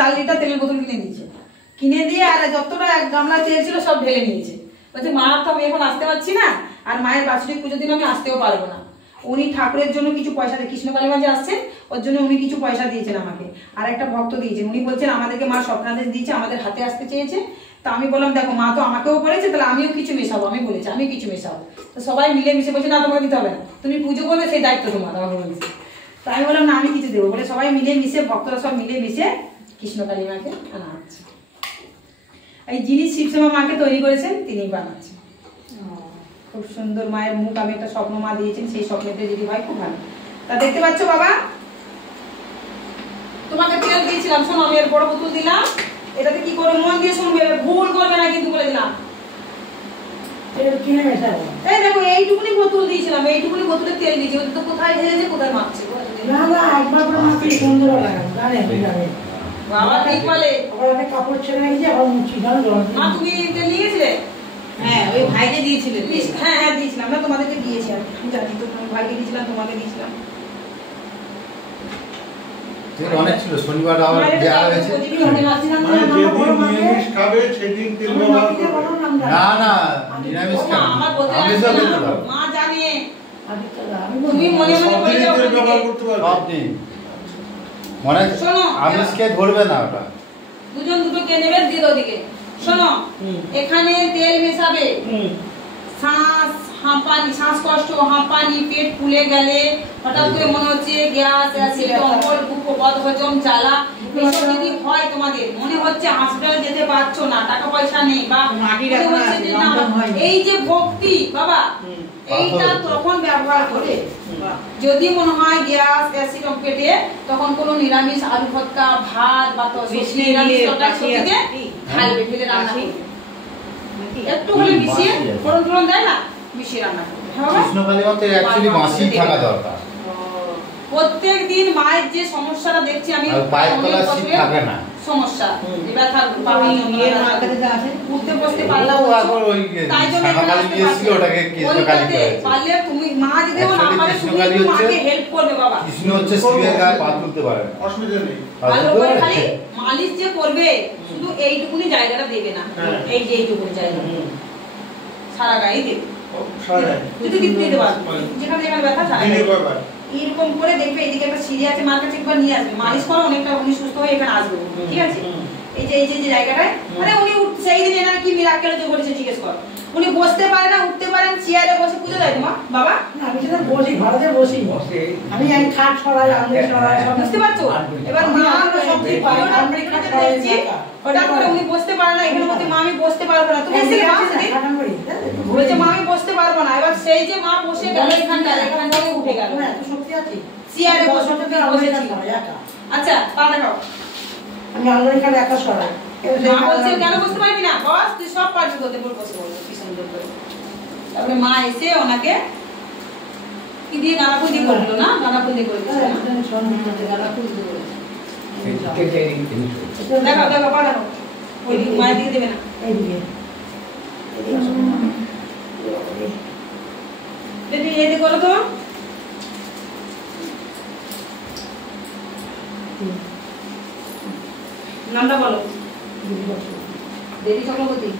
4 litre তেলের বোতল কিনে দিয়েছে, কিনে দিয়ে আর যতটা এক গামলা তেল ছিল সব ঢেলে নিয়েছে। বলছে মা তো আমি এখন আসতে পারছি না, আর মায়ের বাৎসরিক পুজোর দিন আমি আসতেও পারবো না। উনি ঠাকুরের জন্য কিছু পয়সা দিয়ে, কৃষ্ণকালীগঞ্জে আসছেন, ওর জন্য উনি কিছু পয়সা দিয়েছেন আমাকে, আর একটা ভক্ত দিয়েছেন। উনি বলছেন আমাদেরকে মা স্বপ্নাদেশ দিয়েছে, আমাদের হাতে আসতে চেয়েছে। তো আমি বললাম দেখো মা তো আমাকেও করেছে, তাহলে আমিও কিছু মেশাবো। আমি বলেছি আমি কিছু মেশাবো। তো সবাই মিলে মিশে বলছে না তোমাকে দিতে হবে না, তুমি পুজো করবে সেই দায়িত্ব তোমার, আমাকে বলছে। তো আমি বললাম না আমি কিছু দেবো বলে সবাই মিলে মিশে, ভক্তরা সব মিলে মিশে কৃষ্ণকালী মাকে আনা হচ্ছে। এই যিনি শিবশ্যামা মাকে তৈরি করেছেন তিনি বানাচ্ছেন। খুব সুন্দর মায়ের মুখ, আমি একটা স্বপ্ন মা দিয়েছেন, সেই স্বপ্নতে যদি হয় খুব ভালো। তা দেখতে পাচ্ছ বাবা, তোমাকে তেল দিয়েছিলাম, শোনো আমি এর বড় বোতল দিলাম, এটাতে কি করে মন দিয়ে শুনবে, ভুল করবে না কিন্তু বলে দিলাম। এই দেখো এইটুকুনি বোতল দিয়েছিলাম, এইটুকুনি বোতলে তেল দিয়েছি, ওটা তো কোথায় ঢেলেছে কোথায় মাপছে। না না একবার করে মাপি সুন্দর লাগে জানেন বাবা ঠিক বলে। ওখানে কাপড় ছেড়ে রেখেছি আবার মুছি দাও জল। মা তুমি তেল নিয়েছিলে? হ্যাঁ ওই ভাইকে দিয়েছিলে। হ্যাঁ হ্যাঁ দিয়েছিলাম, না তোমাদেরকে দিয়েছি আমি জানি তো, ভাইকে দিয়েছিলাম তোমাকে দিয়েছিলাম। তেল অনেক ছিল, শনিবার আবার দেওয়া হয়েছে। নিরামিষ খাবে সেদিন তেল ব্যবহার করবে। না না নিরামিষ খাবে, আমার বলতে আমিষ লাগছে খেতে না, পারবে। মা জানে আমি তুমি মনে মনে বলে যাও তেল ব্যবহার করতে পারবে। সব দিন মনে শোনো আমিষকে ধরবে না ওটা। দুজন দুটো কে নেবে দিয়ে দাও দিকে। শোনো এখানে তেল মেশাবে, শ্বাস হাঁপানি, শ্বাসকষ্ট, হাঁপানি, পেট ফুলে গেলে, হঠাৎ করে মনে হচ্ছে গ্যাস, অ্যাসিড, অম্বল, বুক বদহজম, জ্বালা, এসব যদি হয় তোমাদের, মনে হচ্ছে হাসপাতাল যেতে পারছো না, টাকা পয়সা নেই, বা মনে হচ্ছে যে না, এই যে ভক্তি বাবা এইটা তখন ব্যবহার করে। যদি মনে হয় গ্যাস অ্যাসিড পেটে, তখন কোনো নিরামিষ আলু ভর্তা, ভাত বা নিরামিষ তরকারি থেকে ঢালবে, ঢেলে রান্না করবে, একটু হলে মিশিয়ে ফোড়ন ফোড়ন দেয় না, মিশিয়ে রান্না করবে। কৃষ্ণকালী মাতে অ্যাকচুয়ালি মাসি থাকা দরকার। প্রত্যেক দিন মায়ের যে সমস্যাটা দেখছি আমি, পায়ের তলা শীত থাকে না সমস্যা, যে ব্যথা উঠতে বসতে পারলে, তাই জন্য ওটাকে কৃষ্ণকালী পারলে তুমি মা যদি না পারে তুমি মাকে হেল্প করবে বাবা। কৃষ্ণ হচ্ছে শিবের গায়ে পা তুলতে পারে না, অসুবিধা নেই। ভালো করে খালি মালিশ যে করবে, শুধু এইটুকুনি জায়গাটা দেবে না, এই যে এইটুকুনি জায়গা সারা গায়ে দেবে, যদি দিতে পারবে যেখানে যেখানে ব্যথা সারা গায়ে এরকম করে দেখবে। এদিকে একটা সিঁড়ি আছে, মার কাছে একবার নিয়ে আসবে, মালিশ করো, অনেকটা উনি সুস্থ হয়ে এখানে আসবে, ঠিক আছে? এই যে জায়গাটায় মানে উনি সেই দিন এনার কি মিরাক্কেল যে করেছে জিজ্ঞেস করো। উনি বসতে পারে না, উঠতে পারেন, চেয়ারে বসে পুজো দেয় তোমার বাবা? আমি সেটা বসি, ঘরে বসি, আমি খাট ছড়াই, আলমারি ছড়াই, বুঝতে পারছো? এবার মা সব ঠিক পারে, আমরা এখানে দেখছি হঠাৎ করে উনি বসতে পারে না, এখানে বলতে মা আমি বসতে পারবো না, তুমি এসে বলছে মা আমি বসতে পারবো না। এবার সেই যে মা বসে গেল এখানটা, এখান থেকে উঠে গেল, চেয়ারে বসে বসেছিল। আচ্ছা পা দেখাও। আমি আলমারি খাট একা ছড়াই। মা বলছে কেন বসতে পারবি না, বস তুই সব পারবি, তোতে বসে বলছে কি সুন্দর করে। তারপরে মা এসে ওনাকে কি দিয়ে গানাফুল দিয়ে করলো না, গানাফুল দিয়ে করে দিয়েছে, গানাফুল দিয়ে করেছে। দেখো দেখো পা দেখো, ওই মায়ের দিকে দেবে না, এইদিকে এদিকে করো তো। নামটা বলো। দেবী চক্রবর্তী।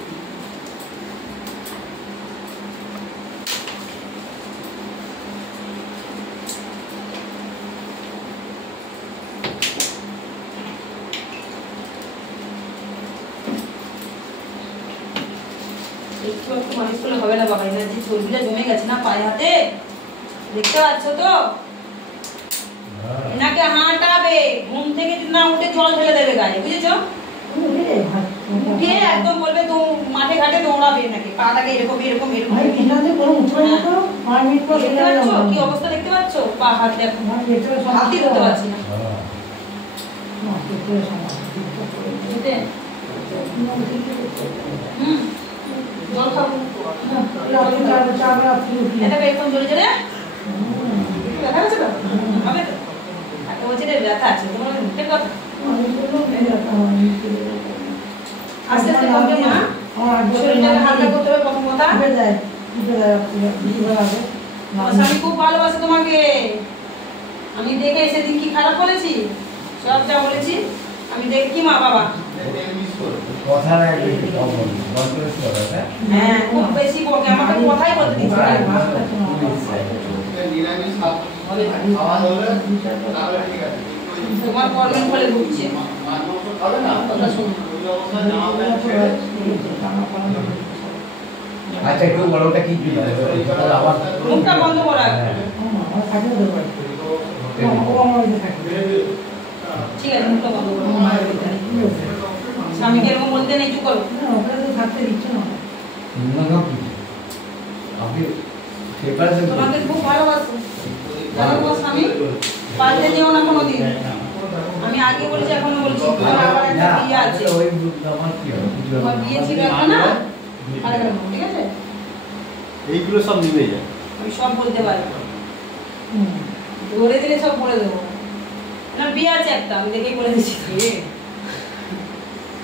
একটু মালিশ করলে হবে না বাবা, এনার যে চর্বিটা জমে গেছে না পায়ে হাতে, দেখতে পাচ্ছ তো? এনাকে হাঁটাবে, ঘুম থেকে যদি না উঠে জল ঢেলে দেবে গায়ে, বুঝেছো? উঠে একদম বলবে তো মাঠে ঘাটে দৌড়াবে নাকি, পাটাকে এরকম এরকম এরকম। কি অবস্থা দেখতে পাচ্ছ? পা হাত দেখো, হাতই ধরতে পারছি না। জল খাবো, এটা এরকম জলে জলে দেখা যাচ্ছে তো, হবে তো? একটা বলছে ব্যথা আছে, তোমার মুখের কথা আস্তে আস্তে করবে না, শরীরটাকে হালকা করতে হবে প্রথম কথা। আমি খুব ভালোবাসি তোমাকে, আমি দেখে সেদিন কি খারাপ বলেছি, সব যা বলেছি আমি দেখি মা বাবা কথা না একটু কম বলুন বন্ধ করে কথা হ্যাঁ খুব বেশি বকে আমাকে কথাই বলতে দিচ্ছে না। তোমার কর্মের ফলে ঘুরছে কথা শুনো। আচ্ছা একটু বড়টা কি ছিল আবার মুখটা বন্ধ করা ঠিক আছে মুখটা বন্ধ করো। স্বামীকে এরকম বলতে নেই চুপ করো। আপনি পেপারে তোমাকে খুব ভালোবাসো জানো তোমার স্বামী পাল্টে যেও না কোনোদিন। আমি আগে বলেছি এখনো বলছি তোমার আবার একটা বিয়ে আছে। ওই আমার কি হবে তোমার বিয়ে ছিল এখন না আরেকটা বলো, ঠিক আছে এইগুলো সব নিবে যায়। আমি সব বলতে পারি ধরে দিলে সব বলে দেবো। না বিয়ে আছে একটা আমি দেখেই বলে দিচ্ছি।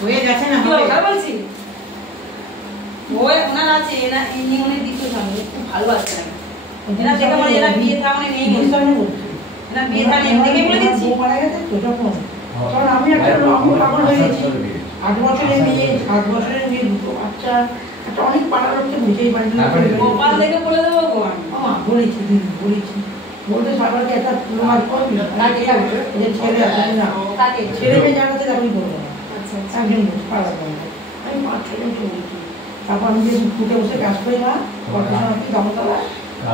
হয়ে গেছে না কি বলো, কার বলছি ওই ওনার আছে এরা এমনি অনেক দ্বিতীয় স্বামী খুব ভালোবাসে এরা দেখে মানে এরা বিয়ে থা মানে নেই এরা বিয়ে থা নেই দেখে বলে দিচ্ছি। আমি একটা আমি পাগল হয়ে গেছি 8 বছরের মেয়ে 7 বছরের মেয়ে দুটো বাচ্চা একটা অনেক পাড়ার লোককে বুঝেই পারি না। গোপাল দেখে বলে দেবো ভগবান বলেছি বলেছি বলতে সরকারকে একটা তোমার করবি যে ছেলে আছে না তাকে ছেলে মেয়ে জানাতে আমি বলবো না। আচ্ছা আচ্ছা একজন পাড়ার বন্ধু আমি 5-6 জন বলছি তারপর আমি যে ফুটে বসে কাজ করি না কর্পোরেশন দামতলা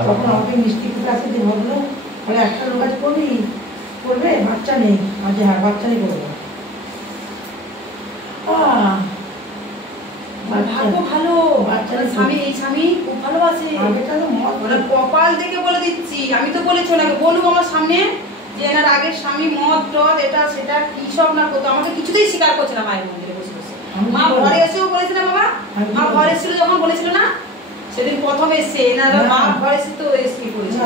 তখন আমাকে মিষ্টি ফুটে আছে যে ভাবলো তাহলে একটা লোক কাজ করবি করবে বাচ্চা নেই মাঝে হ্যাঁ বাচ্চা নেই করবো ভাগ্য ভালো বাচ্চার স্বামী এই স্বামী খুব ভালোবাসে ওনার কপাল দেখে বলে দিচ্ছি। আমি তো বলেছি ওনাকে বলুক আমার সামনে যে এনার আগের স্বামী মদ টদ এটা সেটা কি সব না করতো আমাকে কিছুতেই স্বীকার করছে না মায়ের মন্দিরে বসে বসে। মা ঘরে এসেও বলেছিল বাবা মা ঘরে এসেছিল যখন বলেছিল না সেদিন প্রথম এসছে এনারা মা ঘরে এসে তো এসে করেছে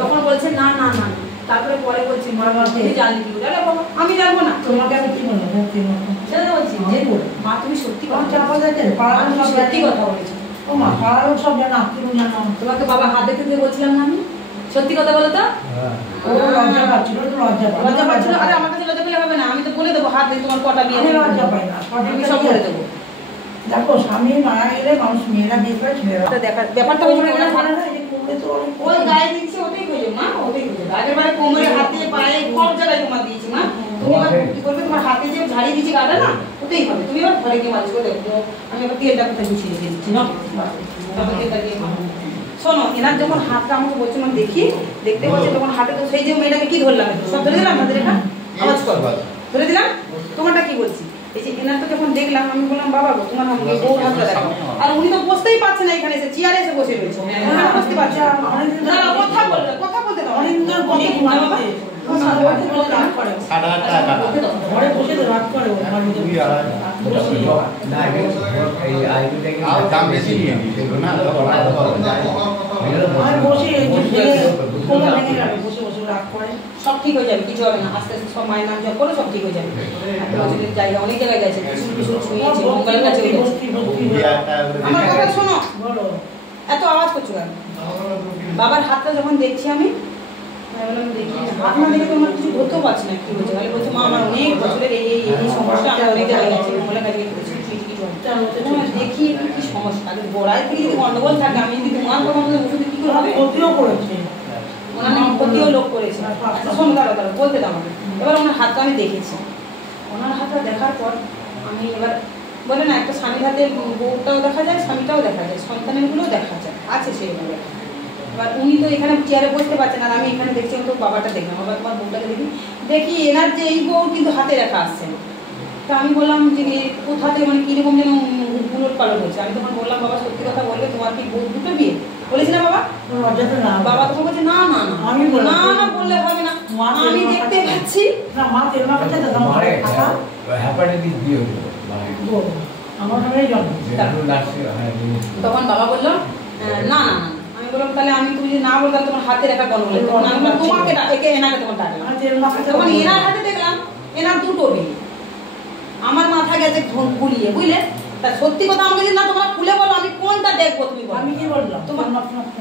তখন বলছে না না না তারপরে পরে বলছি মা তুমি জানলি কি করে বাবা আমি জানবো না তোমাকে আমি কি বলবো সেটা তো বলছি যে মা তুমি সত্যি কথা পাড়ার সব সত্যি কথা বলেছো। ও মা পাড়ার লোক সব জানো আপনি জানো তোমাকে বাবা হাত দেখতে দিয়ে বলছিলাম না আমি সত্যি কথা বলো তো ও লজ্জা পাচ্ছিল তো লজ্জা পাচ্ছিল। আরে আমার কাছে লজ্জা পেলে হবে না আমি তো বলে দেবো হাত দিয়ে তোমার কটা বিয়ে আমি লজ্জা পাই না আমি সব বলে দেবো। দেখো স্বামী মারা গেলে মানুষ মেয়েরা দেখবে ছেলেরা ব্যাপারটা হচ্ছে ওনার হাত ওই ওই গায়ে দিচ্ছে ওটাই হয়ে যাবে মা ওটাই হয়ে যাবে। আগের বারে কোমরে হাতে পায়ে সব জায়গায় তোমার দিয়েছি মা তুমি এবার কি করবে তোমার হাতে যে ঝাড়িয়ে দিচ্ছি গাটা না ওটাই হবে। তুমি এবার ঘরে গিয়ে মালিশ করে দেখো আমি এবার তেলটা কোথায় গুছিয়ে রেখে দিচ্ছি না তারপর তেলটা দিয়ে শোনো এনার যখন হাতটা আমাকে বলছে না দেখি দেখতে বলছে তখন হাতে তো সেই যে মেয়েটাকে কি ধরলাম সব ধরে দিলাম হাতে রেখা আওয়াজ কর ধরে দিলাম তোমারটা কি বলছি এই যে এনারটা যখন দেখলাম আমি বললাম বাবা গো তোমার বউ হাতটা দেখো আর উনি তো বসতেই পারছে না এখানে এসে চেয়ারে এসে বসে রয়েছে বসতে পারছে না কথা বলতে দাও অনেকদিন ধরে বসে বাবা ঘরে বসে তো রাত করে না এই আইডিটাকে দাম বেশি নিয়ে নিয়েছিল না আমি বসে কোনো ভেঙে যাবে বসে বসে রাত করে সব ঠিক হয়ে যাবে কিছু হবে না আস্তে আস্তে সব মায়ের নাম জপ করে সব ঠিক হয়ে যাবে। বছরের জায়গা অনেক জায়গায় গেছে কিছু ছুঁয়েছে মোবাইলের কাছে আমার কথা শোনো বলো এত আওয়াজ করছো কেন? বাবার হাতটা যখন দেখছি আমি দেখি হাত না দেখে তোমার কিছু ধরতেও পারছি না কি হচ্ছে তাহলে বলছে মা আমার অনেক বছরের এই সমস্যা আমার অনেক জায়গায় গেছে মোবাইলের কাছে দেখি কি সমস্যা আগে গোড়ায় থেকে যদি গন্ডগোল থাকে আমি যদি তোমার কথা বলে ওষুধে কি করে হবে ক্ষতিও করেছে ওনার নাকি ক্ষতিও লোক করেছে শোনো দাঁড়া বলতে দাও আমাকে এবার ওনার হাতটা আমি দেখেছি ওনার হাতটা দেখার পর আমি এবার বলে না একটা স্বামীর হাতে বউটাও দেখা যায় স্বামীটাও দেখা যায় সন্তানেরগুলোও দেখা যায় আছে সেইভাবে। এবার উনি তো এখানে চেয়ারে বসতে পারছেন আর আমি এখানে দেখছি তো বাবাটা দেখলাম আবার তোমার বউটাকে দেখি এনার যে এই বউ কিন্তু হাতে রাখা আসছে তা আমি বললাম যে কোথাতে মানে কিরকম যেন উলট পালট হচ্ছে। আমি তখন বললাম বাবা সত্যি কথা বলবে তোমার কি বউ দুটো বিয়ে বলেছি না বাবা বাবা তখন বলছে না না না আমি না না বললে হবে না আমি দেখতে পাচ্ছি না মা তেল না পাচ্ছে দাদা মারে হ্যাপাটাইটিস বি হলো আমার নামে জন্ম তখন বাবা বললো না না না আমি বললাম তাহলে আমি তুমি যদি না বলতাম তোমার হাতে রাখা বন্ধ বলে তখন আমি তোমাকে একে এনাকে তোমার ডাকলাম তখন এনার হাতে দেখলাম এনার দুটো বিয়ে আমার মাথা গেছে গুলিয়ে বুঝলে তা সত্যি কথা আমাকে যদি না তোমরা খুলে বলো আমি কোনটা দেখবো তুমি বলো আমি কি বললাম তোমার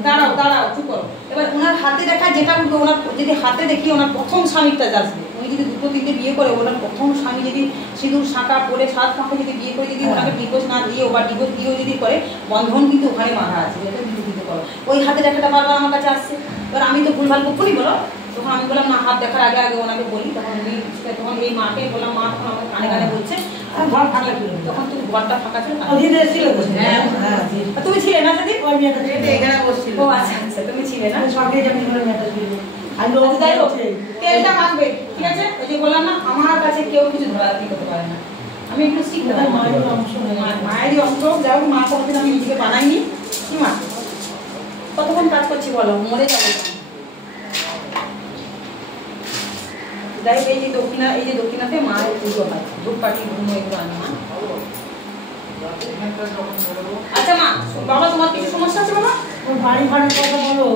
দাঁড়াও দাঁড়াও চুপ করো। এবার ওনার হাতে দেখা যেটা ওনার যদি হাতে দেখি ওনার প্রথম স্বামীটা আসবে উনি যদি দুটো তিনটে বিয়ে করে, ওনার প্রথম স্বামী যদি সিঁদুর শাঁকা পরে 7 মাসে যদি বিয়ে করে যদি ওনাকে ডিভোর্স না দিয়ে বা ডিভোর্স দিয়েও যদি করে, বন্ধন কিন্তু ওখানে বাঁধা আছে, যেটা কিন্তু দিতে পারো। ওই হাতের একটা বারবার আমার কাছে আসছে, এবার আমি তো ভুলভাল কখনই বলো, তখন আমি বললাম না, হাত দেখার আগে আগে ওনাকে বলি, তখন উনি তখন এই মাকে বললাম, মা তখন আমাকে কানে কানে বলছে ঘর ফাঁকা ছিল, তখন তুমি ঘরটা ফাঁকা ছিল না? তুমি ছিলে না সেদিন? এখানে বসছিল। ও আচ্ছা আচ্ছা, তুমি ছিলে না? সরকারি চাকরি করে মেয়েটা ছিল। আমি যাই হোক, তেলটা মাখবে, ঠিক আছে? ওই যে বললাম না, আমার কাছে কেউ কিছু ধরাধরি করতে পারে না, আমি একটু শিখতে পারি। মায়েরই অংশ, যাই হোক, মা কোনোদিন আমি নিজেকে বানাইনি। কি মা, কতক্ষণ কাজ করছি বলো, মরে যাবো। যাই হোক, এই যে দক্ষিণাতে মায়ের পুজো হয়, ধূপকাঠি ধুনো এগুলো আনি মা। আচ্ছা মা, বাবা তোমার কিছু সমস্যা আছে বাবা? ওর বাড়ি ভাড়ার কথা বলো,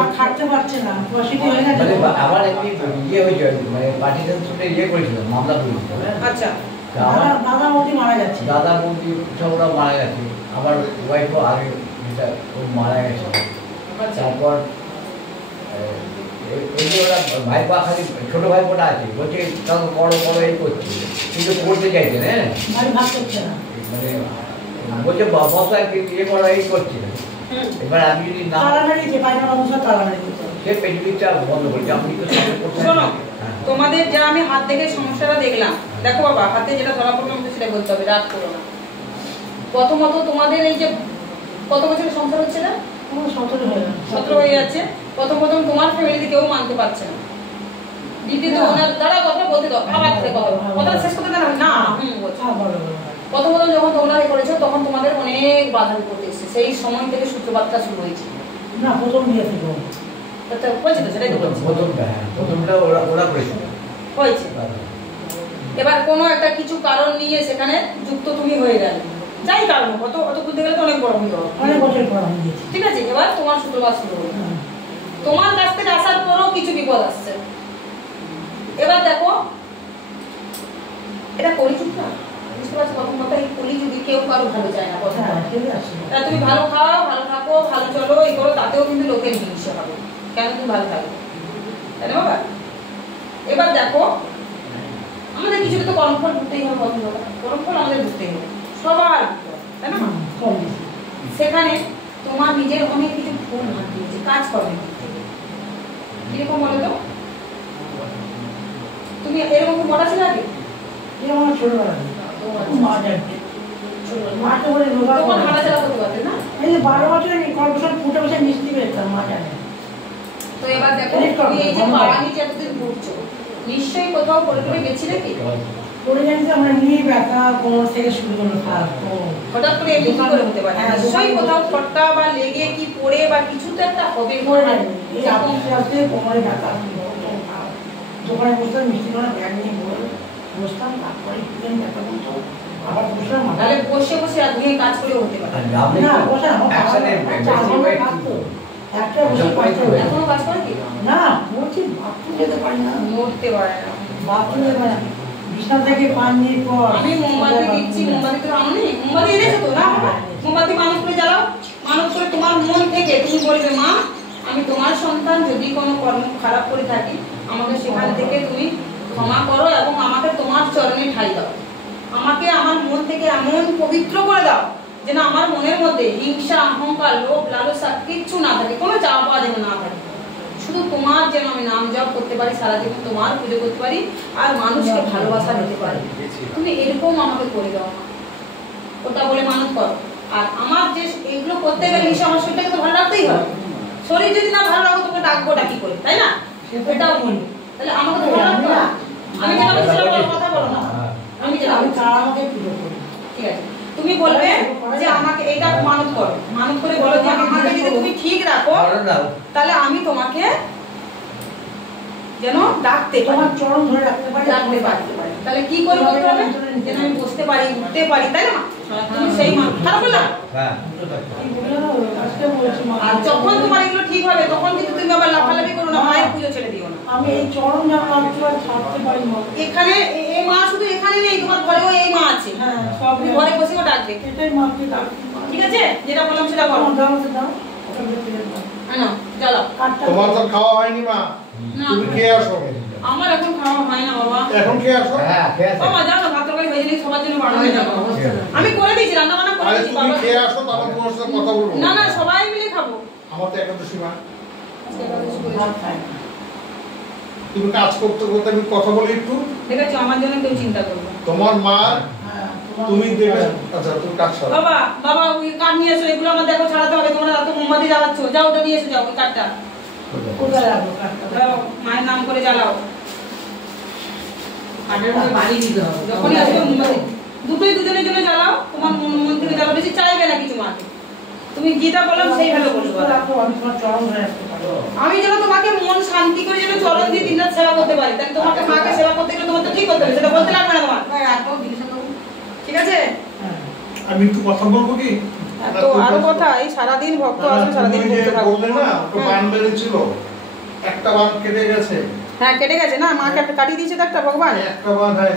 আর থাকতে পারছে না, অসুবিধা হয়ে গেছে। আবার এমনি ইয়ে হয়েছে, মানে পার্টিদের সাথে ইয়ে করেছিল, মামলা করেছিল। আচ্ছা, দাদা বৌদি মারা যাচ্ছে, দাদা বৌদি সব ওরা মারা গেছে, আমার ওয়াইফও আগে ও মারা গেছে। তারপর এই যে ওরা ভাইপা, খালি ছোট ভাইপোটা আছে, বলছে তাকে বড় বড় এই করছে, কিন্তু করতে চাইছে না, বাড়ি ভাগ করছে না, মানে বলছে বসায় ইয়ে করা এই করছে না। এবার আমি যদি না তালা মেরেছে, পায়খানা অবস্থা তালা মেরেছে, সে পেজুলিটা বন্ধ করছে, আমি তো শোনো, তোমাদের যা আমি হাত দেখে সমস্যাটা দেখলাম, দেখো বাবা, হাতে যেটা ধরা পড়লো আমাকে সেটা বলতে হবে, রাগ করো না। প্রথমত তোমাদের এই যে কত বছরের সংসার হচ্ছে না? 17 হয়ে যাচ্ছে। প্রথম তোমার ফ্যামিলিতে কেউ মানতে পারছে না। দ্বিতীয়ত ওনার দ্বারা কথা বলতে দাও, আবার কথা শেষ করতে দেন না। প্রথম যখন তোমরা করেছো, তখন তোমাদের অনেক বাধা বিপত্তি এসেছে, সেই সময় থেকে সূত্রপাতটা শুরু হয়েছে না? প্রথম বিয়ে থেকে বলছি তো, সেটাই তো বলছি, প্রথমটা ওরা করেছিল হয়েছে। এবার কোনো একটা কিছু কারণ নিয়ে সেখানে যুক্ত তুমি হয়ে গেলে, যাই কারণ অত বলতে গেলে তো অনেক বড় হয়ে যাবে, অনেক বছর পর আমি দিয়েছি, ঠিক আছে? এবার তোমার সূত্রপাত শুরু হলো, তোমার কাছ থেকে আসার পরও কিছু বিপদ আসছে। এবার দেখো, এটা কলিযুগ না, বুঝতে পারছো? প্রথম কথা, এই কলিযুগে কেউ কারো ভালো চায় না, কথা। তুমি ভালো খাও, ভালো থাকো, ভালো চলো, এই করো, তাতেও কিন্তু লোকের হিংসা হবে, কেন তুমি ভালো থাকবে, তাই না বাবা? এবার দেখো, আমাদের কিছু তো কর্মফল ঘুরতেই হবে, পছন্দ করা কর্মফল আমাদের ঘুরতেই হবে সবার, তাই না? সেখানে তোমার নিজের অনেক কিছু ভুল হাত দিয়েছে, কাজ করবে কিরকম বলো তো? তুমি এরকম মোটা ছিল আগে? আমার ছোটবেলা মা জানতে, মাকে বলে রোগা তোমার হাঁটাচলা করতে পারতে না? এই যে 12 বছরের কর্পোরেশন ফুটে বসে মিষ্টি পেতাম, মা জানে। তো এবার দেখো, তুমি এই যে পাড়া নিচে এতদিন ঘুরছো, নিশ্চয়ই কোথাও পড়ে পড়ে গেছিলে কি? পড়ে জানতে আমরা নিয়ে ব্যথা, কোমর থেকে শুরু করে থাকতো, হঠাৎ করে এমনি কি করে হতে পারে? নিশ্চয়ই কোথাও ফটকা বা লেগে কি পড়ে বা কিছু তো একটা হবে। এই আস্তে আস্তে কোমরে ব্যথা, দোকানে বসতাম, মিষ্টি করে ব্যাগ নিয়ে বসতাম, তারপরে ব্যথা করতো, আবার বসলাম। তাহলে বসে বসে আর দুই কাজ করেও হতে পারে না, বসে একটা বসে এখনো কাজ করে কি না, বলছি বাথরুম যেতে পারি না, নড়তে পারে না, বাথরুম যেতে পারি না, বিছানা থেকে পান নিয়ে পর। আমি মোমবাতি দিচ্ছি, মোমবাতি তো আনো নি, মোমবাতি এনেছো তো না? মোমবাতি মানত করে জ্বালাও, মানত করে তোমার মন থেকে তুমি বলবে, মা আমি তোমার সন্তান, যদি কোনো কর্ম খারাপ করে থাকি আমাকে সেখান থেকে তুমি ক্ষমা করো এবং আমাকে তোমার চরণে ঠাই দাও, আমাকে আমার মন থেকে এমন পবিত্র করে দাও যেন আমার মনের মধ্যে হিংসা, অহংকার, লোভ, লালসা কিচ্ছু না থাকে, কোনো চাওয়া পাওয়া যেন না থাকে, শুধু তোমার যেন আমি নাম জপ করতে পারি, সারা জীবন তোমার পুজো করতে পারি আর মানুষকে ভালোবাসা দিতে পারি, তুমি এরকম আমাকে করে দাও। ওটা বলে মানত করো। আর আমার যে এইগুলো করতে গেলে নিশ্চয় আমার শরীরটাকে তো ভালো রাখতেই হবে, শরীর যদি না ভালো রাখো তোকে ডাকবো ডাকি করে, তাই না? এটাও বলি, তাহলে আমাকে তো ভালো রাখতে হবে। আমি যেটা বলছিলাম কথা বলো না, আমি যেটা আমাকে পুজো করি, ঠিক আছে? তুমি বলবে যে আমাকে এটা মানত করো, মানত করে বলো যে আমাকে যদি তুমি ঠিক রাখো তাহলে আমি তোমাকে যেন ডাকতে তোমার চরণ ধরে রাখতে পারি, ডাকতে পারি। তাহলে কি করে বলতে হবে? যেন আমি বসতে পারি, উঠতে পারি, তাই না? তুমি সেই মানুষ, খারাপ বললাম? আর যখন তোমার এগুলো ঠিক হবে তখন কিন্তু তুমি আবার লাফালাফি করো না, মায়ের পুজো ছেড়ে দিও না। আমি এই চরণ যেন ছাড়তে পারি না। এখানে এই মা শুধু এখানে নেই, তোমার ঘরেও এই মা আছে, হ্যাঁ, সব ঘরে বসেও ডাকবে, এটাই মাকে ডাকি, ঠিক আছে? যেটা বললাম সেটা করো। দাও দাও, ওটা বেঁচে দাও, না চলো, তোমার তো খাওয়া হয়নি মা, না তুমি খেয়ে আসো। আমার এখন খাওয়া হয় না বাবা। এখন খেয়ে আসো। হ্যাঁ খেয়ে আছে। বাবা যাও না, ভাত তরকারি ভেজে নিয়ে সবার জন্য বানানো হয় না, যাবে। অবস্থা না। আমি করে দিয়েছি, রান্না বান্না করে আরে দিয়েছি তুমি বাবা। খেয়ে আসো, তারপর তোমার সাথে কথা বলবো। না না, সবাই মিলে খাবো। আমার তো একাদশী মা। আজকে একাদশী করেছি। ভাত খায় না। তুমি কাজ করতে করতে আমি কথা বলি একটু। দেখেছো, আমার জন্য কেউ চিন্তা করবে। তোমার মা, হ্যাঁ, তোমার- তুমি দেখে, আচ্ছা তুমি কাজ করো। বাবা বাবা ওই কাঠ নিয়ে এসো, এগুলো আমার দেখো ছাড়াতে হবে। তোমরা এত মোমবাতি জ্বালাচ্ছ, যাও ওটা নিয়ে এসো, যাও ওই কাঠটা। কোথায় রাখবো কাঠটা? যাও, মায়ের নাম করে জ্বালাও। কাঠের মধ্যে বাড়ি দিতে হবে। যখনই আসবে মোমবাতি দুটোই দুজনের জন্য জ্বালাও। তোমার মন থেকে জ্বালাও, বেশি চাইবে না কিছু মাকে। তুমি যেটা বললাম সেইভাবে বলবো। রাখো, আমি তোমার চরম ধরে রাখতে পারবো। আমি যেন তোমাকে মন শান্তি করে যেন চরণ দিয়ে দিন রাত সেবা করতে পারি, তাহলে তোমাকে মাকে সেবা করতে গেলে তোমার তো ঠিক করতে হবে, সেটা বলতে লাগবে না তোমার। রাখো, জিনিসটা করো। ঠিক আছে? হ্যাঁ। আমি একটু কথা বলবো কি? তো আরো কথা, এই সারাদিন ভক্ত আসবে, সারাদিন তুমি যে বলতে থাকবে। বললে না, ওটা বান বেড়েছিল, একটা বান কেটে গেছে। হ্যাঁ কেটে গেছে না, মা কাটিয়ে দিয়েছে তো একটা ভগবান। একটা বান, হ্যাঁ,